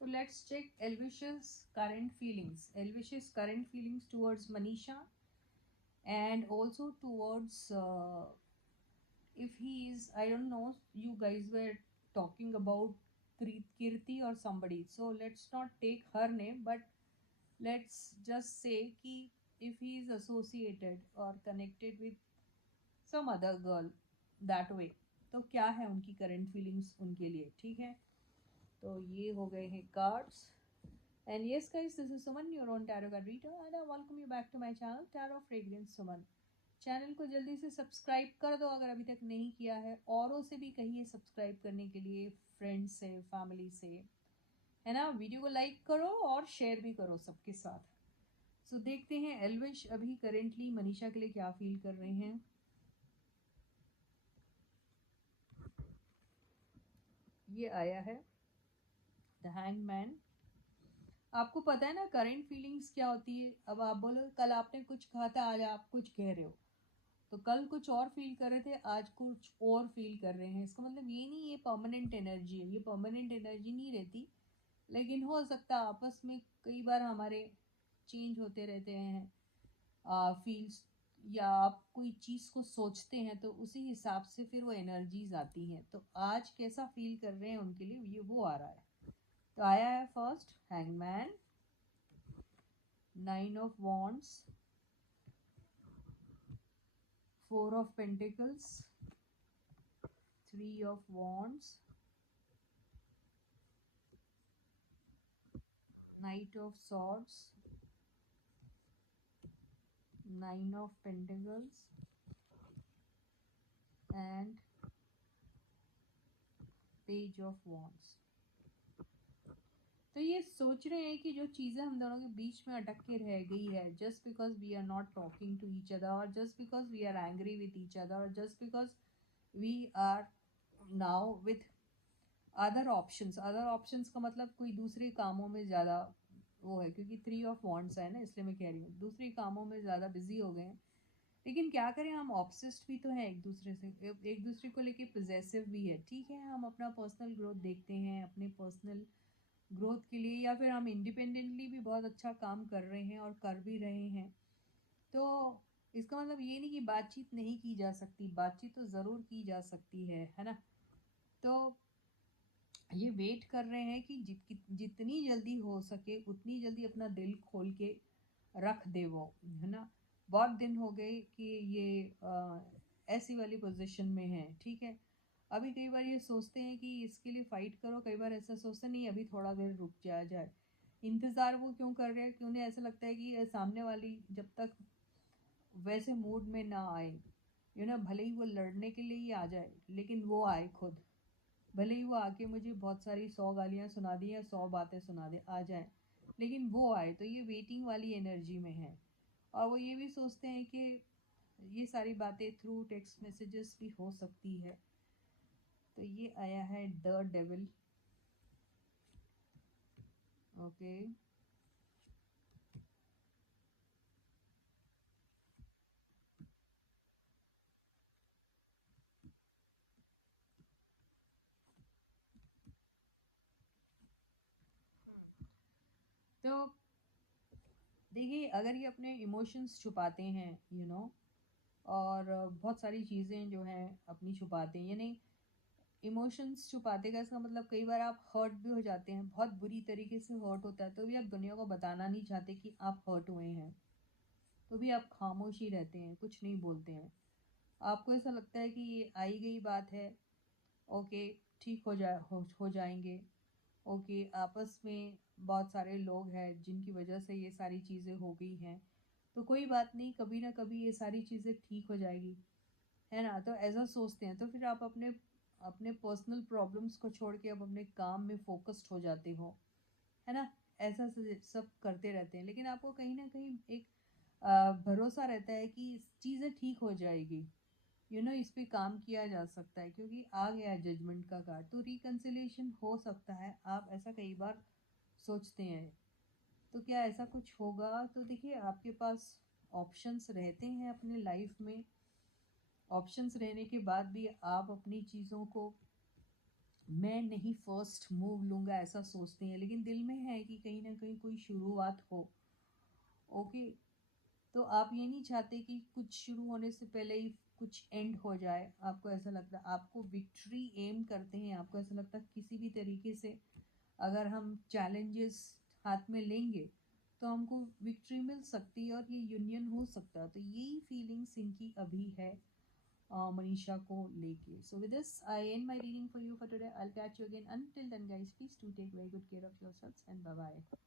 So let's check Elvish's current feelings. Elvish's current feelings towards Manisha, and also towards if he is, I don't know, you guys were talking about Kirti or somebody. So let's not take her name, but let's just say कि if he is associated or connected with some other girl that way, तो क्या है उनकी current feelings उनके लिए, ठीक है। तो ये हो गए हैं cards. And yes guys, this is Suman, your own tarot card reader, and I welcome you back to my channel tarot fragrance Suman. Channel को जल्दी से सब्सक्राइब कर दो अगर अभी तक नहीं किया है, औरों से भी कहिए सब्सक्राइब करने के लिए, फ्रेंड्स से, फैमिली से, है ना। वीडियो को लाइक करो और शेयर भी करो सबके साथ। सो देखते हैं एल्विश अभी करेंटली मनीषा के लिए क्या फील कर रहे हैं। ये आया है द हैंगमैन। आपको पता है ना करंट फीलिंग्स क्या होती है। अब आप बोलो कल आपने कुछ कहा था, आज आप कुछ कह रहे हो, तो कल कुछ और फील कर रहे थे, आज कुछ और फील कर रहे हैं। इसका मतलब ये नहीं ये परमानेंट एनर्जी है, ये परमानेंट एनर्जी नहीं रहती, लेकिन हो सकता है आपस में कई बार हमारे चेंज होते रहते हैं फील्स, या आप कोई चीज़ को सोचते हैं तो उसी हिसाब से फिर वो एनर्जीज आती हैं। तो आज कैसा फील कर रहे हैं उनके लिए ये वो आ रहा है। तो आया है first hangman, 9 of wands, 4 of pentacles, 3 of wands, Knight of Swords, 9 of Pentacles, and Page of Wands। तो ये सोच रहे हैं कि जो चीज़ें हम दोनों के बीच में अटक के रह गई है, just because we are not talking to each other, और just because we are angry with each other, और just because we are now with other options का मतलब कोई दूसरे कामों में ज़्यादा वो है, क्योंकि 3 ऑफ वॉन्ड्स है ना, इसलिए मैं कह रही हूँ दूसरे कामों में ज़्यादा बिजी हो गए हैं। लेकिन क्या करें, हम ऑब्सेस्ड भी तो हैं एक दूसरे से, एक दूसरे को लेके पोजेसिव भी है, ठीक है। हम अपना पर्सनल ग्रोथ देखते हैं, अपने पर्सनल ग्रोथ के लिए, या फिर हम इंडिपेंडेंटली भी बहुत अच्छा काम कर रहे हैं और कर भी रहे हैं। तो इसका मतलब ये नहीं कि बातचीत नहीं की जा सकती, बातचीत तो ज़रूर की जा सकती है ना। तो ये वेट कर रहे हैं कि जितनी जल्दी हो सके उतनी जल्दी अपना दिल खोल के रख दे वो, है ना। बहुत दिन हो गए कि ये ऐसी वाली पोजीशन में है, ठीक है। अभी कई बार ये सोचते हैं कि इसके लिए फ़ाइट करो, कई बार ऐसा सोचते नहीं अभी थोड़ा देर रुक जाए। इंतज़ार वो क्यों कर रहे हैं कि उन्हें ऐसा लगता है कि सामने वाली जब तक वैसे मूड में ना आए, भले ही वो लड़ने के लिए ही आ जाए, लेकिन वो आए खुद। भले ही वो आके मुझे बहुत सारी 100 गालियाँ सुना दी या 100 बातें सुना दे, आ जाए, लेकिन वो आए। तो ये वेटिंग वाली एनर्जी में है। और वो ये भी सोचते हैं कि ये सारी बातें थ्रू टेक्स्ट मैसेजेस भी हो सकती है। तो ये आया है द डेविल। ओके, तो देखिए अगर ये अपने इमोशंस छुपाते हैं, और बहुत सारी चीज़ें जो हैं अपनी छुपाते हैं, यानी इमोशंस छुपाते का इसका मतलब कई बार आप हर्ट भी हो जाते हैं, बहुत बुरी तरीके से हर्ट होता है, तो भी आप दुनिया को बताना नहीं चाहते कि आप हर्ट हुए हैं, तो भी आप खामोश ही रहते हैं, कुछ नहीं बोलते हैं। आपको ऐसा लगता है कि ये आई गई बात है, ओके, ठीक हो जाएंगे, ओके, आपस में बहुत सारे लोग हैं जिनकी वजह से ये सारी चीज़ें हो गई हैं, तो कोई बात नहीं, कभी ना कभी ये सारी चीज़ें ठीक हो जाएगी, है ना। तो ऐसा सोचते हैं, तो फिर आप अपने अपने पर्सनल प्रॉब्लम्स को छोड़ के अब अपने काम में फोकस्ड हो जाते हो, है ना। ऐसा सब करते रहते हैं, लेकिन आपको कहीं ना कहीं एक भरोसा रहता है कि चीज़ें ठीक हो जाएगी, इस पे काम किया जा सकता है, क्योंकि आ गया जजमेंट का कार्ड, तो रिकन्सिलेशन हो सकता है। आप ऐसा कई बार सोचते हैं, तो क्या ऐसा कुछ होगा? तो देखिए आपके पास ऑप्शंस रहते हैं अपने लाइफ में, ऑप्शंस रहने के बाद भी आप अपनी चीज़ों को मैं नहीं फर्स्ट मूव लूँगा ऐसा सोचते हैं, लेकिन दिल में है कि कहीं ना कहीं कोई शुरुआत हो। ओके, तो आप ये नहीं चाहते कि कुछ शुरू होने से पहले ही कुछ एंड हो जाए। आपको ऐसा लगता है, आपको विक्ट्री एम करते हैं, आपको ऐसा लगता है किसी भी तरीके से अगर हम चैलेंजेस हाथ में लेंगे तो हमको विक्ट्री मिल सकती है और ये यूनियन हो सकता है। तो यही फीलिंग्स इनकी अभी है मनीषा को लेके। So with this I end my reading for you for today. I will catch you again. Until then guys, please do take very good care of yourselves and bye bye.